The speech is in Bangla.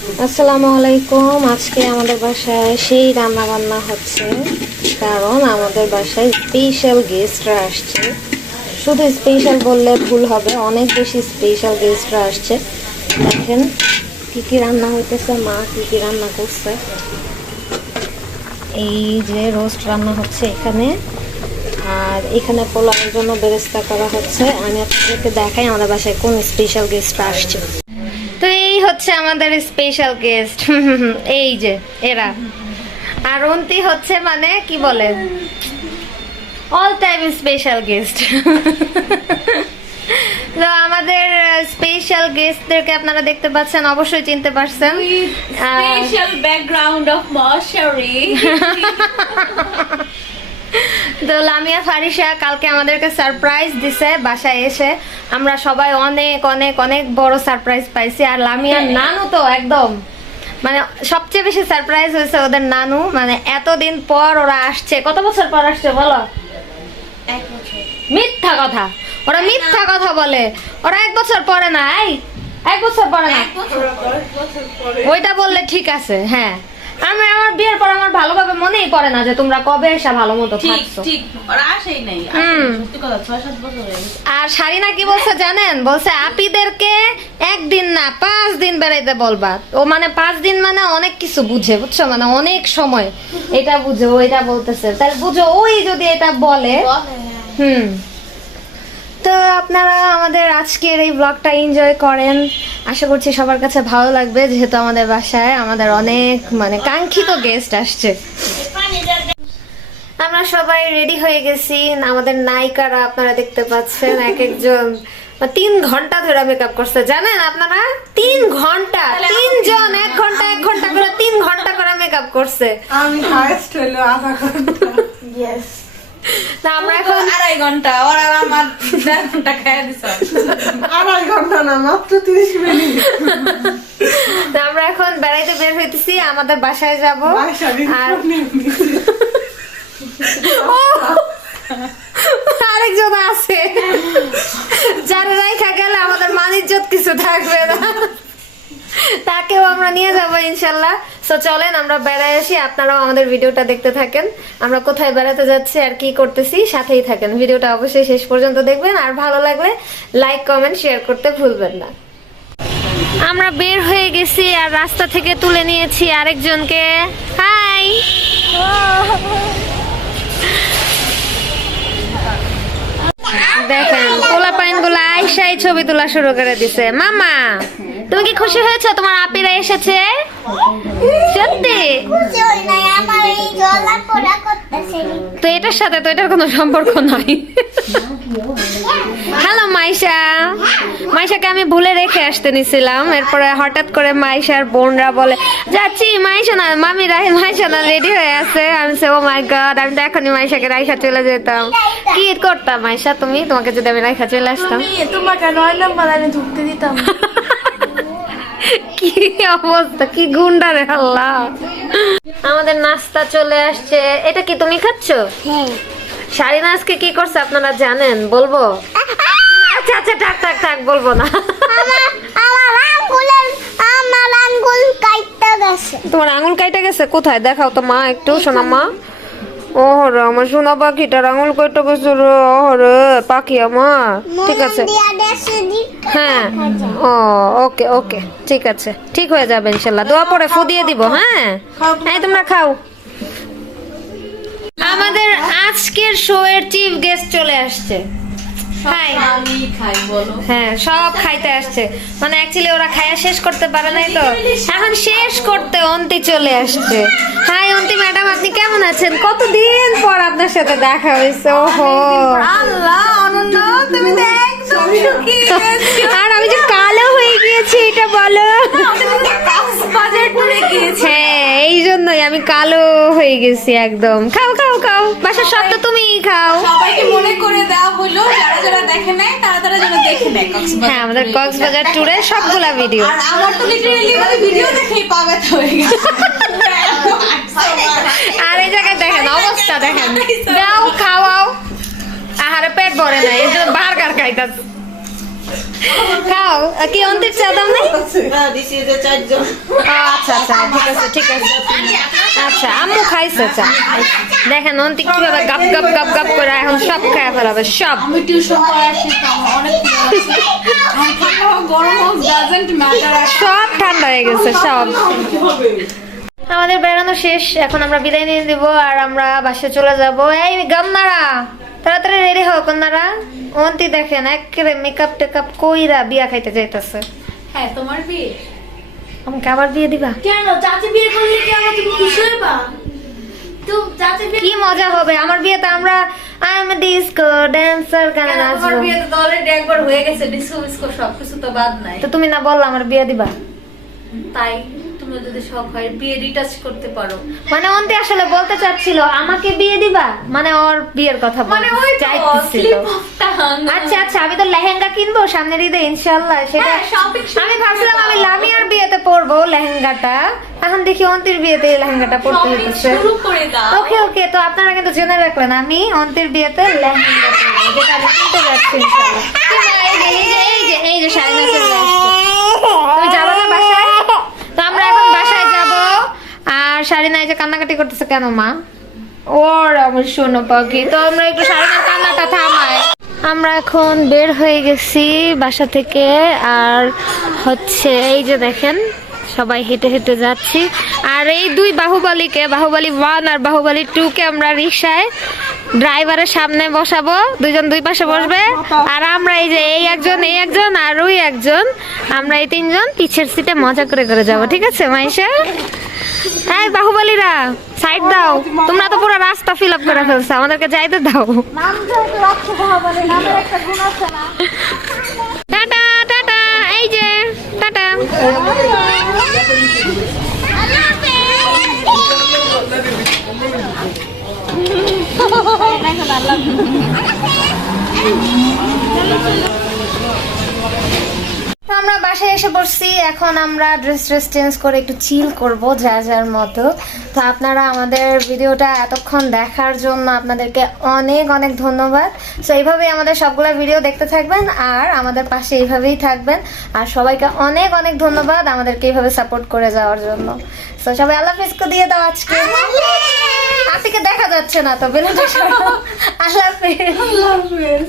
আসসালামু আলাইকুম। আজকে আমাদের বাসায় সেই রান্না বান্না হচ্ছে, কারণ আমাদের বাসায় স্পেশাল গেস্টরা আসছে। শুধু স্পেশাল বললে ভুল হবে, অনেক বেশি স্পেশাল গেস্টরা আসছে। দেখেন কি কি রান্না হইতেছে, মা কি কি রান্না করছে। এই যে রোস্ট রান্না হচ্ছে এখানে, আর এখানে পোলাওয়ের জন্য বেরেস্তা করা হচ্ছে। আমি আপনাদেরকে দেখাই আমাদের বাসায় কোন স্পেশাল গেস্টরা আসছে। তো এই হচ্ছে আমাদের স্পেশাল গেস্ট, এই যে এরা। আর অন্তি হচ্ছে মানে কি বলে, অল টাইম স্পেশাল গেস্ট। তো আমাদের স্পেশাল গেস্টদেরকে আপনারা দেখতে পাচ্ছেন, অবশ্যই চিনতে পারছেন। স্পেশাল ব্যাকগ্রাউন্ড অফ মশারি। তো লামিয়া ফারিসা কালকে আমাদেরকে সারপ্রাইজ দিছে বাসায় এসে। আমরা সবাই অনেক অনেক অনেক বড় সারপ্রাইজ পাইছি। আর লামিয়ার নানু তো একদম মানে সবচেয়ে বেশি সারপ্রাইজ হয়েছে ওদের নানু। মানে এতদিন পর ওরা আসছে। কত বছর পর আসছে বলো? 1 বছর। মিথ্যা কথা, ওরা মিথ্যা কথা বলে। ওরা 1 বছর পরে না, এই 1 বছর পরে না, 1 বছর 10 বছর পরে। ওইটা বললে ঠিক আছে। হ্যাঁ, আমার বিয়ের পর আমার ভালোভাবে মনেই পড়ে না যে তোমরা কবে এসে ভালো মতো ঠিক থাকছো। ঠিক ওরা আসেই নাই। সত্যি কথা 6-7 বছর হয়ে গেছে। আর শারিনা কি বলছে জানেন? বলছে আপিদেরকে 1 দিন না 5 দিন বেড়াইতে বলবা। ও মানে 5 দিন মানে অনেক কিছু বুঝে, বুঝছো, মানে অনেক সময় এটা বুঝে ওইটা বলতেছে। তাহলে বুঝো ওই যদি এটা বলে। তো আপনারা আমাদের আজকের এই ব্লগটা এনজয় করেন, আশা করছি সবার কাছে ভালো লাগবে, যেহেতু আমাদের বাসায় আমাদের অনেক মানে কাঙ্ক্ষিত গেস্ট আসছে। আমরা সবাই রেডি হয়ে গেছি। আমাদের নায়িকারা আপনারা দেখতে পাচ্ছেন, এক একজন 3 ঘন্টা ধরে মেকআপ করছে। জানেন আপনারা? 3 ঘন্টা, 3 জন 1 ঘন্টা 1 ঘন্টা করে 3 ঘন্টা করে মেকআপ করছে। আমি হাইস্ট হলো আধা ঘন্টা। ইয়েস। না আমরা এখন 2.5 ঘন্টা ওরা আমার 1.5 ঘন্টা খাইয়া দিছে। আড়াই ঘন্টা না, মাত্র 30 মিনিট। তো আমরা এখন বেড়াইতে বের হইতেছি, আমাদের বাসায় যাব। আর আরেকজন আছে যারা রাইখা গেলে আমাদের মান ইজ্জত কিছু থাকবে না, তাকেও আমরা নিয়ে যাবো ইনশাল্লাহ। তো চলেন আমরা বেড়াই আসি, আপনারাও আমাদের ভিডিওটা দেখতে থাকেন। আমরা কোথায় বেড়াতে যাচ্ছি আর কি করতেছি, সাথেই থাকেন। ভিডিওটা অবশ্যই শেষ পর্যন্ত দেখবেন, আর ভালো লাগলে লাইক কমেন্ট শেয়ার করতে ভুলবেন না। আমরা বের হয়ে গেছি আর রাস্তা থেকে তুলে নিয়েছি আরেকজনকে। হাই, দেখেন পোলাপাইন গুলা আইসাই ছবি তোলা শুরু করে দিছে। মামা তুমি কি খুশি হয়েছো তোমার আপিরা এসেছে? সত্যি? তো এটার সাথে তো এটার কোনো সম্পর্ক নাই। হ্যালো মাইশা। মাইশাকে আমি ভুলে রেখে আসতে নিছিলাম, এরপরে হঠাৎ করে মাইশার বোনরা বলে যাচ্ছি মাইশা না, মামি মাইশা না রেডি হয়ে আছে। আমি ও মাই গড, আমি তো এখনই মাইশাকে রাইখা চলে যেতাম। কি করতাম মাইশা তুমি? তোমাকে যদি আমি রাইখা চলে আসতাম, তোমাকে 9 নাম্বার আমি ঢুকতে দিতাম। কি অবস্থা, কি গুন্ডা রে আল্লাহ। আমাদের নাস্তা চলে আসছে। এটা কি তুমি খাচ্ছ? শারিনা আজকে কি করছে আপনারা জানেন? বলবো? আচ্ছা আচ্ছা, থাক থাক থাক, বলবো না। তোমার আঙুল কাইটা গেছে? কোথায় দেখাও তো মা একটু, শোনা মা। ওরে আমার সোনা পাখিটার আঙুল কাইটা গেছে রে। ওরে পাখি আমার, ঠিক আছে। হ্যাঁ, ও ওকে ওকে, ঠিক আছে, ঠিক হয়ে যাবে ইনশাল্লাহ। দোয়া পরে ফু দিয়ে দিব। হ্যাঁ, এই তোমরা খাও। আমাদের আজকের শো এর চিফ গেস্ট চলে আসছে। হাই। আমি খাই বলো। হ্যাঁ, সব খাইতে আসছে। মানে অ্যাকচুয়ালি ওরা খায়া শেষ করতে পারে নাই, তো এখন শেষ করতে অন্তি চলে আসছে। হাই অন্তি ম্যাডাম, আপনি কেমন আছেন? কতদিন পর আপনার সাথে দেখা হয়েছে। ওহো আল্লাহ অনন্য, তুমি তো একদম শুকিয়ে গেছো। আর আমি যে কালো হয়ে গিয়েছি এটা বলো। বাজার করে গিয়েছে। হ্যাঁ, এই জন্যই আমি কালো হয়ে গেছি একদম। খাও খাও খাও, বাসার সব তো তুমিই খাও। সবাইকে মনে করে দেওয়া হলো, যারা যারা দেখে নাই তারা তারা যেন দেখে নেয় কক্সবাজার। হ্যাঁ, আমাদের কক্সবাজার ট্যুরের সবগুলা ভিডিও। আর আমার তো লিটারালি মানে ভিডিও দেখেই পা ব্যথা হয়ে গেছে। আর এই জায়গায় দেখেন অবস্থা, দেখেন। যাও খাওয়াও, আহারে পেট ভরে নাই, এই জন্য বার্গার খাইতাছে। খাও কি অন্তির চা দাম নেই হ্যাঁ দিছি যে 4 জন। আচ্ছা আচ্ছা ঠিক আছে আচ্ছা আম্মু খাইছে চা দেখেন অন্তি কিভাবে গাপ গাপ গাপ গাপ করে এখন সব খায় ফেলাবে সব আমি টিউশন করে আসি তো আমার অনেক খিদে লাগছে। আমার ঠান্ডা হোক, গরম হোক, ডাজেন্ট ম্যাটার। সব ঠান্ডা হয়ে গেছে সব আমাদের বেড়ানো শেষ এখন আমরা বিদায় নিয়ে দিব আর আমরা বাসায় চলে যাব এই গামনারা তাড়াতাড়ি রেডি হও কন্যারা অন্তি দেখেন একেবারে মেকআপ টেকআপ কইরা বিয়া খাইতে যাইতেছে হ্যাঁ, তোমার বিয়ে? আমাকে আবার বিয়ে দিবা কেন চাচি বিয়ে করলে কি আমার তুমি খুশি হইবা? তো চাচি বিয়ে কি মজা হবে আমার বিয়েতে আমরা আই এম ডিস্কো ড্যান্সার গানে আমার নাচবো বিয়ে তো অলরেডি একবার হয়ে গেছে, ডিস্কো মিস্কো সবকিছু তো বাদ নাই। তো তুমি না বললা আমার বিয়ে দিবা তাই তুমি যদি শখ হয় বিয়ে রিটাচ করতে পারো। মানে অন্তে আসলে বলতে চাচ্ছিল আমাকে বিয়ে দিবা মানে ওর বিয়ের কথা মানে ওই তো চাইতেছিল slip of tongue। আচ্ছা আচ্ছা আমি তো লেহেঙ্গা কিনবো সামনের ঈদে ইনশাআল্লাহ সেটা হ্যাঁ, shopping শুরু আমি করে ভাবছিলাম দাও। আমি লামিয়ার বিয়েতে পরবো লেহেঙ্গাটা এখন দেখি অন্তির বিয়েতে এই লেহেঙ্গাটা পরতে Shopping হইতেছে শুরু করে দাও। ওকে ওকে তো আপনারা কিন্তু জেনে রাখলেন আমি অন্তির বিয়েতে লেহেঙ্গা পরবো যেটা আমি কিনতে যাচ্ছি ইনশাআল্লাহ এই যে শাড়ি চলে আসছে তুমি যাবো না বাসায় তো আমরা এখন বাসায় যাব আর শাড়ি নাই যে কান্নাকাটি করতেছে কেন মা ওর আমার শোনো পাখি তো আমরা একটু শাড়িনার কান্নাটা থামাই আমরা এখন বের হয়ে গেছি বাসা থেকে আর হচ্ছে এই যে দেখেন সবাই হেঁটে হেঁটে যাচ্ছি আর এই দুই বাহুবলীকে বাহুবলী 1 আর বাহুবলী 2 কে আমরা রিকশায় ড্রাইভারের সামনে বসাবো দুইজন দুই পাশে বসবে আর আমরা এই যে এই একজন আর ওই একজন আমরা এই তিনজন পিছের সিটে মজা করে করে যাব ঠিক আছে মাইশা এই বাহুবলীরা সাইড দাও তোমরা তো পুরো রাস্তা ফিল আপ করে ফেলছো আমাদেরকে যাইতে দাও নাম যেহেতু রাখতে হবে নামের একটা গুণ আছে না টাটা টাটা এই যে টাটা তো আমরা বাসায় এসে পড়ছি এখন আমরা ড্রেস চেঞ্জ করে একটু চিল করব যার মতো তো আপনারা আমাদের ভিডিওটা এতক্ষণ দেখার জন্য আপনাদেরকে অনেক অনেক ধন্যবাদ সো এইভাবেই আমাদের সবগুলো ভিডিও দেখতে থাকবেন আর আমাদের পাশে এইভাবেই থাকবেন আর সবাইকে অনেক অনেক ধন্যবাদ আমাদেরকে এইভাবে সাপোর্ট করে যাওয়ার জন্য সো সবাই আল্লাহ হাফেজকে দিয়ে দাও আজকে আজকে দেখা যাচ্ছে না তো বেলুনটা আল্লাহ হাফেজ আল্লাহ হাফেজ।